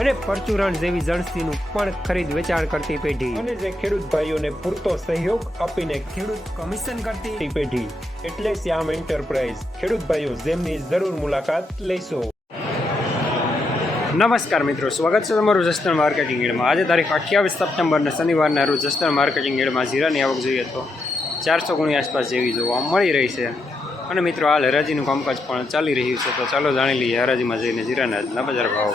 અને પરચુરણ જેવી જણસીનું પણ ખરીદ વેચાણ કરતી પેઢી. અને જે ખેડૂત ભાઈઓને પૂરતો સહયોગ આપીને ખેડૂત કમિશન કરતી પેઢી. એટલે શ્યામ એન્ટરપ્રાઇઝ. ખેડૂત ભાઈઓ જેમની જરૂર મુલાકાત લેશો. નમસ્કાર મિત્રો સ્વાગત છે તમારું જસદણ માર્કેટિંગ એડમાં. આજે તારીખ અઠ્યાવીસ સપ્ટેમ્બરના શનિવારના રોજ જસ્ટન માર્કેટિંગ એડમાં જીરાની આવક જોઈએ તો ચારસો ગુણી આસપાસ જેવી જોવા મળી રહી છે. અને મિત્રો હાલ હરાજીનું કામકાજ પણ ચાલી રહ્યું છે તો ચાલો જાણી લઈએ હરાજીમાં જઈને જીરાના આજના બજાર ભાવ.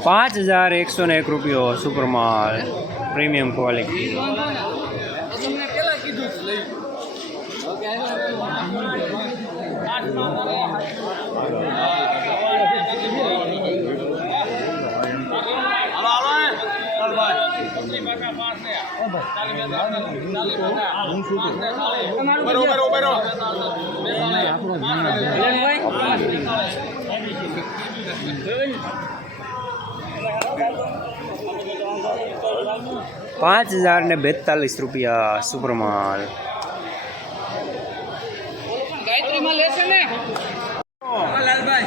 પાંચ હજાર એકસો ને એક રૂપિયો સુપરમાલ પ્રીમિયમ ક્વોલિટી તમને પેલા કીધું જ લઈ પાંચ હજાર ને બેતાલીસ રૂપિયા સુપરમાલ. ગાયત્રીમાં લેશે ને? લાલભાઈ.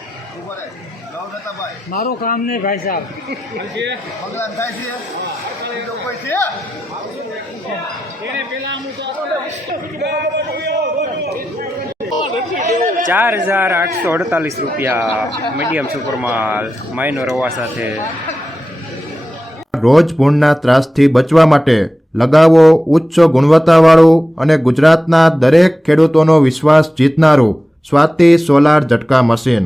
મારું કામ નહીં ભાઈ સાહેબ. એને પેલા અમુક ચાર હજાર આઠસો અડતાલીસ રૂપિયા મીડિયમ સુપરમાલ માઇનો રવા સાથે. રોજ ભૂણના ત્રાસથી બચવા માટે લગાવો ઉચ્ચ ગુણવત્તાવાળું અને ગુજરાતના દરેક ખેડૂતોનો વિશ્વાસ જીતનારું સ્વાતિ સોલાર ઝટકા મશીન.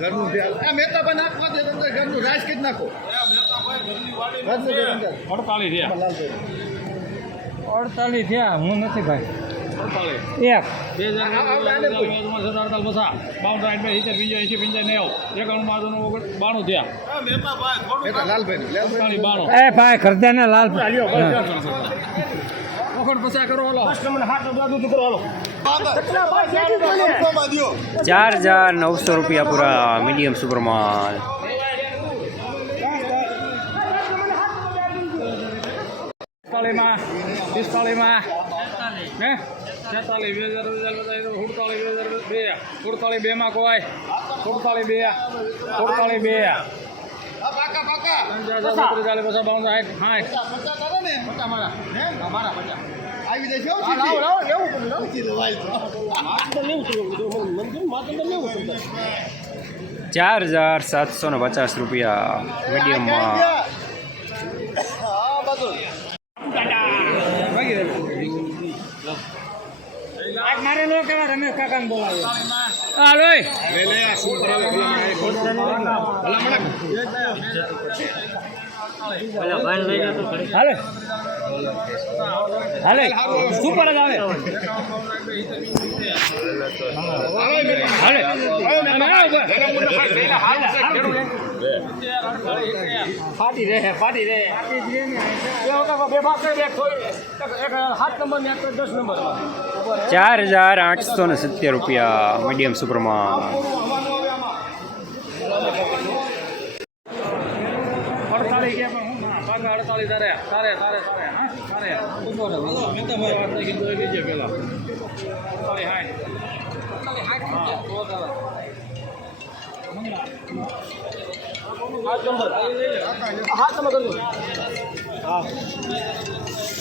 ઘરનું ધ્યાન. આ મહેતા પણ નાખવા દે તમને ઘરનું રાજ નાખો. અડતાલીસ થયા. અડતાલીસ થયા હું નથી ભાઈ. એક. લાલભાઈ લાલભાઈ ચાર હજાર નવસો રૂપિયા પૂરા મીડિયમ સુપરમાલ. પિસ્તાળીમાં પિસ્તાળીમાં હે? છેતાલીસ બે હજાર સુડતાલીસ બે હજાર બે. સુડતાલીસ બેમાં કોઈ. સુડતાલીસ બે. સુડતાલીસ બે. પાકા પાકા પચાસ બાવન સાઠ સાઠ. પચાસ તારા ને. પચાસ મારા. હે મારા પચાસ. આવી લાવો. લાવો લાવો. ભાઈ ચાર હજાર સાતસો ને પચાસ રૂપિયા મીડિયમમાં મારે નો કહેવાય રમેશ કાકાને બોલાવે. હા લોય લે લે આ શું કરે હાલે હાલે શું પર જ આવે હાલે. ફાટી રહે ફાટી રહે બે ભાગ કરી દે કોઈ એક સાત નંબર ને એક દસ નંબર ચાર હજાર આઠસો ને સિત્તેર રૂપિયા મીડિયમ સુપરમાં પણ હું પાકા અડતાલીસ તારે તારે તારે તારે હા વાત લીજે પેલા.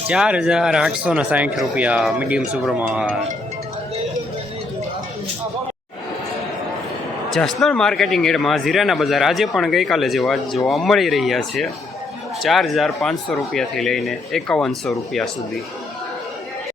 ચાર હજાર આઠસો ને સાઠ રૂપિયા મીડિયમ સુપરમાં જસદણ માર્કેટિંગ એડમાં જીરાના બજાર આજે પણ ગઈકાલે જેવા જોવા મળી રહ્યા છે, ચાર હજાર પાંચસો રૂપિયાથી લઈને એકાવનસો રૂપિયા સુધી.